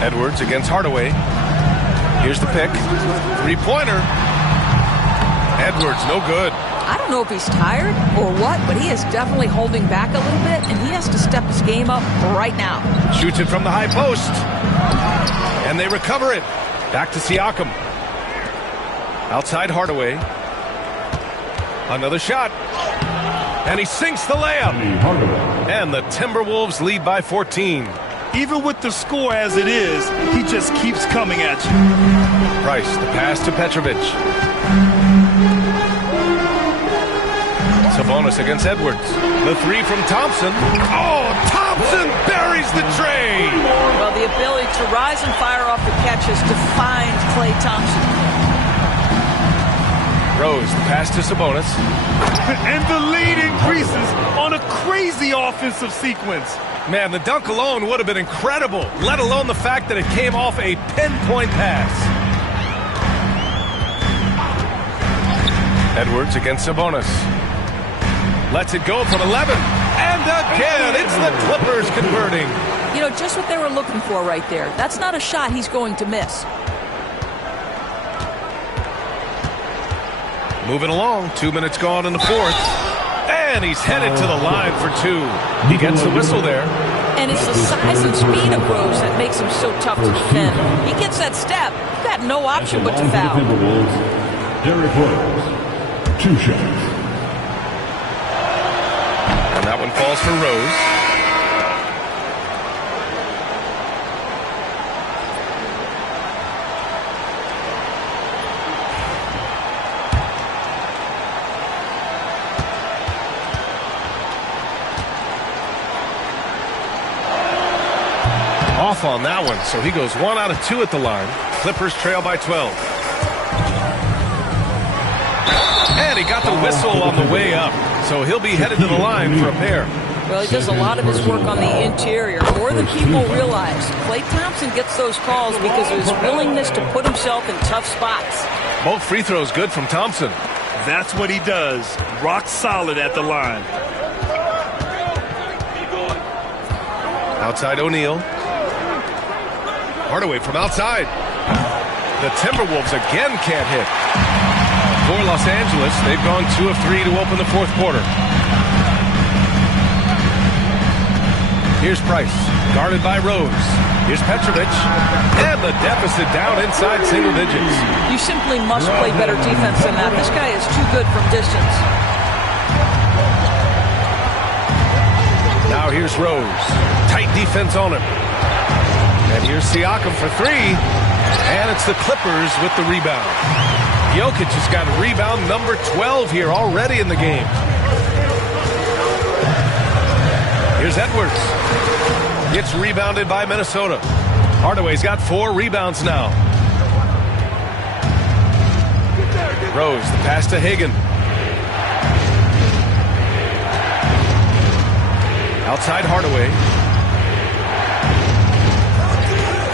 Edwards against Hardaway. Here's the pick. 3-pointer. Edwards, no good. I don't know if he's tired or what, but he is definitely holding back a little bit, and he has to step his game up right now. Shoots it from the high post. And they recover it. Back to Siakam. Outside Hardaway. Another shot. And he sinks the layup. And the Timberwolves lead by 14. Even with the score as it is, he just keeps coming at you. Price, the pass to Petrovic. Sabonis against Edwards. The 3 from Thompson. Oh, Thompson buries the tray. Well, the ability to rise and fire off the catch has defined Klay Thompson. Rose, the pass to Sabonis. And the lead increases on a crazy offensive sequence. Man, the dunk alone would have been incredible, let alone the fact that it came off a pinpoint pass. Edwards against Sabonis. Lets it go from 11. And again, it's the Clippers converting. You know, just what they were looking for right there. That's not a shot he's going to miss. Moving along, 2 minutes gone in the fourth. And he's headed to the line for 2. He gets the whistle there. And it's the size and speed of Rose that makes him so tough to defend. He gets that step. You've got no option but to foul. Derrick Rose, 2 shots. And that one falls for Rose. Off on that one, so he goes 1 out of 2 at the line. Clippers trail by 12. And he got the whistle on the way up, so he'll be headed to the line for a pair. Well, he does a lot of his work on the interior, more than people realize. Klay Thompson gets those calls because of his willingness to put himself in tough spots. Both free throws good from Thompson. That's what he does. Rock solid at the line. Outside O'Neal. Hardaway from outside. The Timberwolves again can't hit. For Los Angeles, they've gone 2 of 3 to open the fourth quarter. Here's Price, guarded by Rose. Here's Petrovic, and the deficit down inside single digits. You simply must play better defense than that. This guy is too good from distance. Now here's Rose. Tight defense on him. And here's Siakam for 3. And it's the Clippers with the rebound. Jokic has got rebound number 12 here already in the game. Here's Edwards. It's rebounded by Minnesota. Hardaway's got 4 rebounds now. Rose, the pass to Hagan. Outside Hardaway.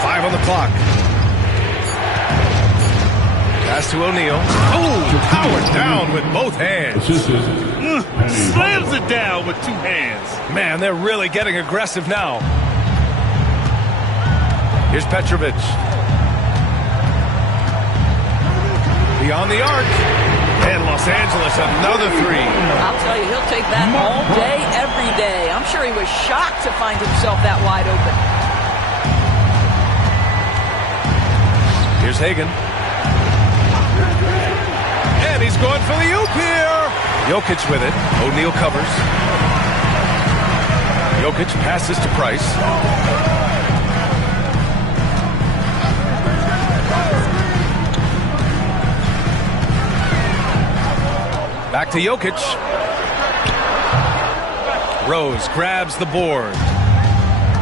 5 on the clock. Pass to O'Neal. Oh, powered down with both hands. Slams it down with 2 hands. Man, they're really getting aggressive now. Here's Petrovic. Beyond the arc. And Los Angeles, another 3. I'll tell you, he'll take that all day, every day. I'm sure he was shocked to find himself that wide open. Here's Hagan. And he's going for the oop here. Jokic with it. O'Neal covers. Jokic passes to Price. Back to Jokic. Rose grabs the board.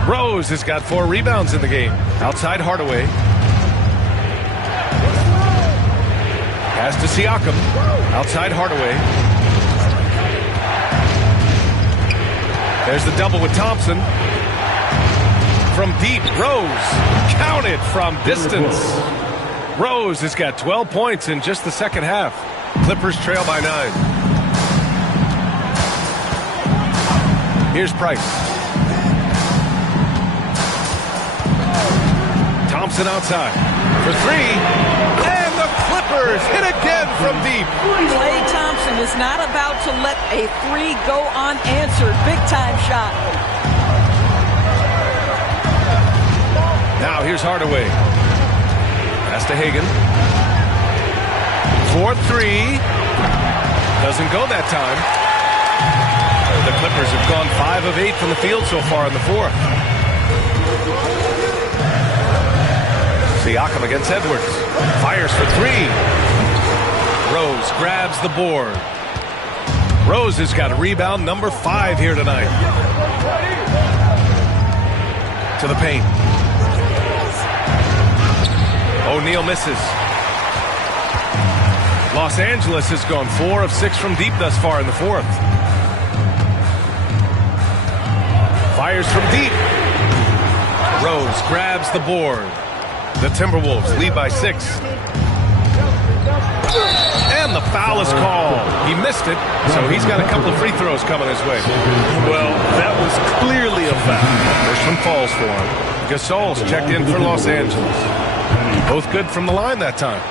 Rose has got 4 rebounds in the game. Outside Hardaway. Pass to Siakam. Outside Hardaway. There's the double with Thompson. From deep, Rose. Counted from distance. Rose has got 12 points in just the second half. Clippers trail by 9. Here's Price. Thompson outside for 3. And the Clippers hit again from deep. Klay Thompson is not about to let a 3 go unanswered. Big time shot. Now here's Hardaway. Pass to Hagan. 4-3. Doesn't go that time. The Clippers have gone 5 of 8 from the field so far in the fourth. Siakam against Edwards. Fires for 3. Rose grabs the board. Rose has got a rebound number 5 here tonight. To the paint. O'Neal misses. Los Angeles has gone 4 of 6 from deep thus far in the fourth. Fires from deep. Rose grabs the board. The Timberwolves lead by 6. And the foul is called. He missed it, so he's got a couple of free throws coming his way. Well, that was clearly a foul. First one falls for him. Gasol's checked in for Los Angeles. Both good from the line that time.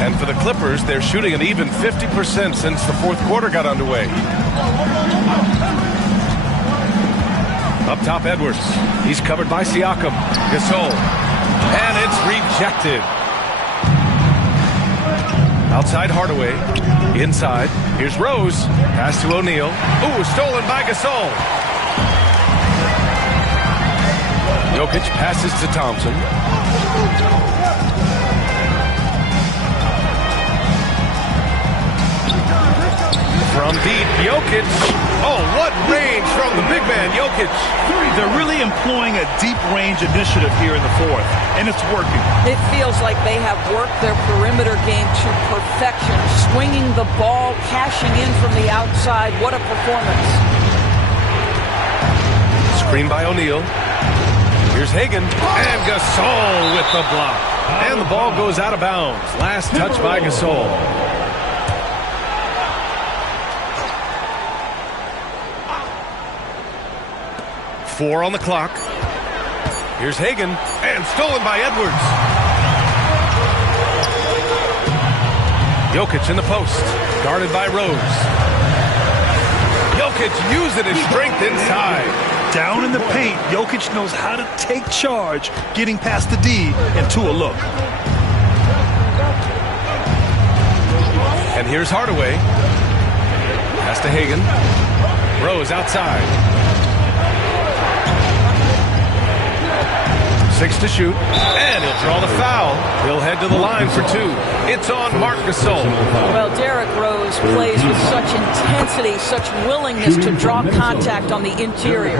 And for the Clippers, they're shooting an even 50% since the fourth quarter got underway. Up top, Edwards. He's covered by Siakam. Gasol. And it's rejected. Outside Hardaway. Inside. Here's Rose. Pass to O'Neal. Ooh, stolen by Gasol. Jokic passes to Thompson. From deep, Jokic. Oh, what range from the big man, Jokic. They're really employing a deep range initiative here in the fourth, and it's working. It feels like they have worked their perimeter game to perfection, swinging the ball, cashing in from the outside. What a performance. Screen by O'Neal. Here's Hagan. And Gasol with the block. And the ball goes out of bounds. Last touch by Gasol. Four on the clock. Here's Hagan, and stolen by Edwards. Jokic in the post, guarded by Rose. Jokic using his strength inside. Down in the paint, Jokic knows how to take charge, getting past the D into a look. And here's Hardaway. Pass to Hagan. Rose outside. 6 to shoot, and he'll draw the foul. He'll head to the line for 2. It's on Marc Gasol. Well, Derrick Rose plays with such intensity, such willingness to draw contact on the interior.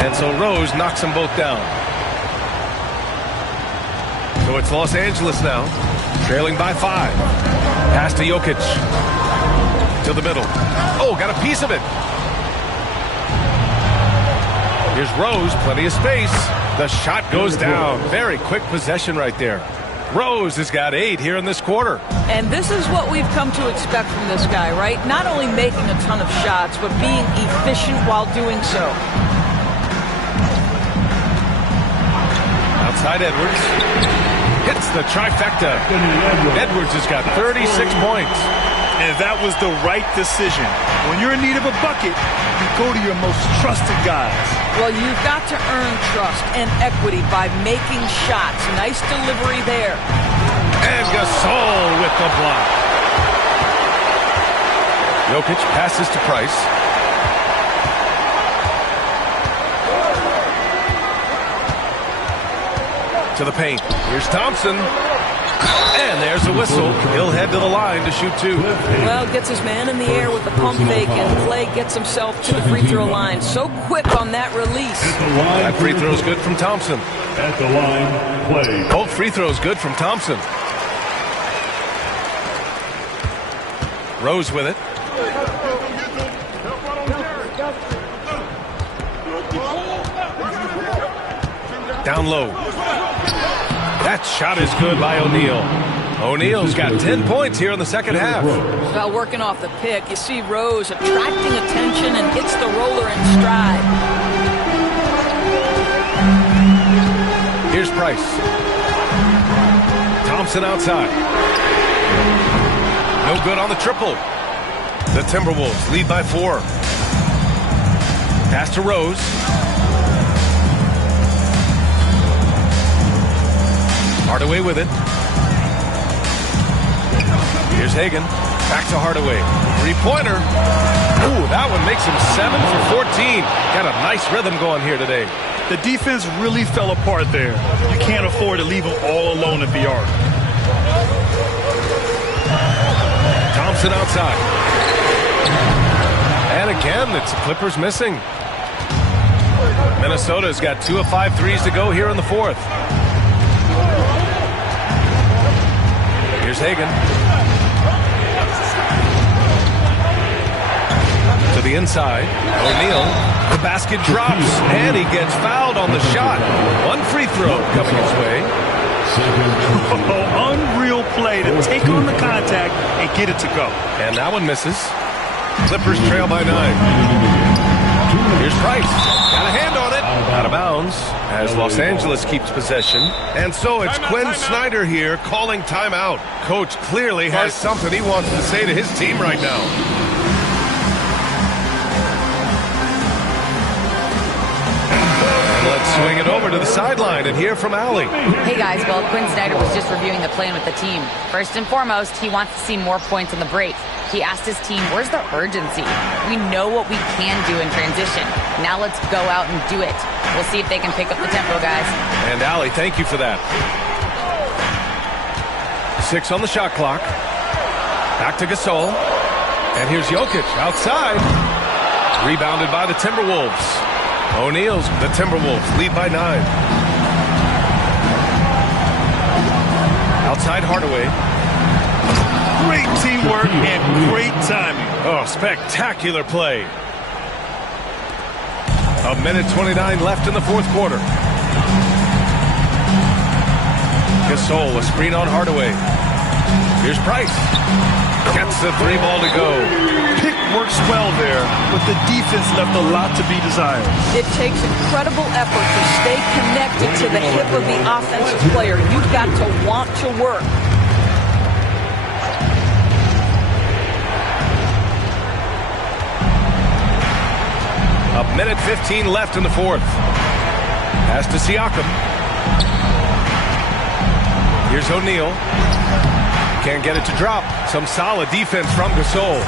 And so Rose knocks them both down. So it's Los Angeles now, trailing by 5. Pass to Jokic. To the middle. Oh, got a piece of it. Here's Rose, plenty of space. The shot goes down. Very quick possession right there. Rose has got 8 here in this quarter. And this is what we've come to expect from this guy, right? Not only making a ton of shots, but being efficient while doing so. Outside Edwards. Hits the trifecta. Edwards has got 36 points. And that was the right decision. When you're in need of a bucket, you go to your most trusted guys. Well, you've got to earn trust and equity by making shots. Nice delivery there. And Gasol with the block. Jokic passes to Price. To the paint. Here's Thompson. And there's a whistle. He'll head to the line to shoot 2. Well, gets his man in the air with the pump fake, and Clay gets himself to the free throw line. So quick on that release. That free throw's good from Thompson. At the line, play. Both free throws good from Thompson. Rose with it. Down low. That shot is good by O'Neal. O'Neal's got 10 points here in the second half. Well, working off the pick, you see Rose attracting attention and hits the roller in stride. Here's Price. Thompson outside. No good on the triple. The Timberwolves lead by 4. Pass to Rose. Hardaway with it. Here's Hagan. Back to Hardaway. 3-pointer. Ooh, that one makes him 7 for 14. Got a nice rhythm going here today. The defense really fell apart there. You can't afford to leave them all alone at the arc. Thompson outside. And again, it's the Clippers missing. Minnesota's got 2 of 5 threes to go here in the fourth. Here's Hagan. To the inside. O'Neal. The basket drops. And he gets fouled on the shot. 1 free throw coming his way. Oh, unreal play to take on the contact and get it to go. And that one misses. Clippers trail by 9. Here's Price. Got a hand on it. Out of bounds as Los Angeles keeps possession. And so it's Quinn Snyder here calling timeout. Coach clearly has something he wants to say to his team right now. And let's swing it over to the sideline and hear from Allie. Hey guys, well, Quinn Snyder was just reviewing the plan with the team. First and foremost, he wants to see more points on the break. He asked his team, where's the urgency? We know what we can do in transition. Now let's go out and do it. We'll see if they can pick up the tempo, guys. And Allie, thank you for that. 6 on the shot clock. Back to Gasol. And here's Jokic outside. Rebounded by the Timberwolves. O'Neal's the Timberwolves lead by 9. Outside Hardaway. Great teamwork and great timing. Oh, spectacular play. A minute 29 left in the fourth quarter. Gasol, a screen on Hardaway. Here's Price. Gets the 3 ball to go. Pick works well there, but the defense left a lot to be desired. It takes incredible effort to stay connected to the hip of the offensive player. You've got to want to work. A minute 15 left in the fourth. Pass to Siakam. Here's O'Neal. Can't get it to drop. Some solid defense from Gasol.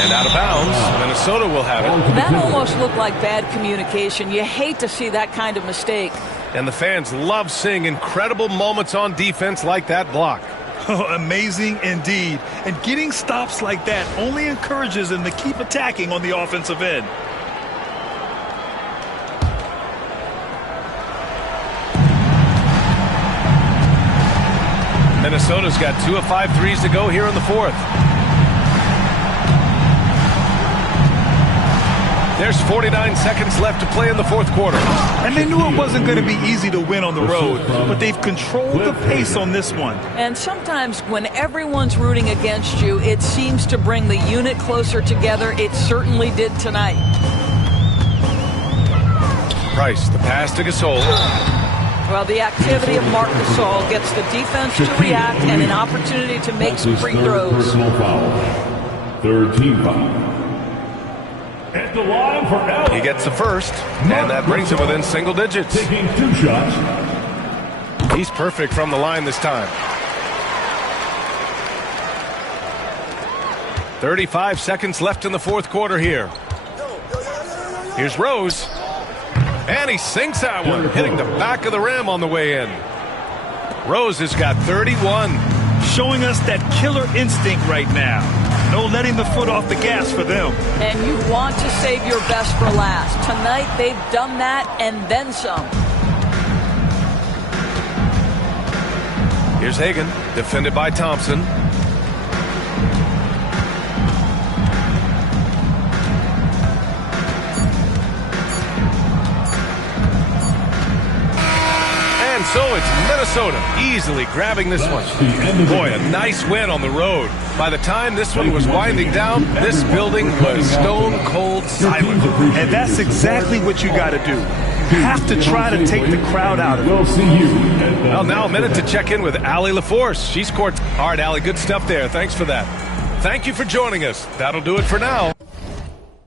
And out of bounds. Minnesota will have it. That almost looked like bad communication. You hate to see that kind of mistake. And the fans love seeing incredible moments on defense like that block. Oh, amazing indeed. And getting stops like that only encourages them to keep attacking on the offensive end. Minnesota's got 2 of 5 threes to go here in the fourth. There's 49 seconds left to play in the fourth quarter. And they knew it wasn't going to be easy to win on the road, but they've controlled the pace on this one. And sometimes when everyone's rooting against you, it seems to bring the unit closer together. It certainly did tonight. Price, the pass to Gasol. Well, the activity of Marc Gasol gets the defense to react and an opportunity to make some free throws. Third team foul. At the line for L. He gets the first, and that brings him within single digits. Taking 2 shots. He's perfect from the line this time. 35 seconds left in the fourth quarter here. Here's Rose. And he sinks that one, hitting the back of the rim on the way in. Rose has got 31. Showing us that killer instinct right now. No letting the foot off the gas for them. And you want to save your best for last. Tonight, they've done that and then some. Here's Hagan, defended by Thompson. And so it's Minnesota easily grabbing this one. Boy, a nice win on the road. By the time this one was winding down, this building was stone cold silent. And that's exactly what you got to do. You have to try to take the crowd out of it. We'll see you. Well, now a minute to check in with Allie LaForce. She scored hard, Allie. Good stuff there. Thanks for that. Thank you for joining us. That'll do it for now.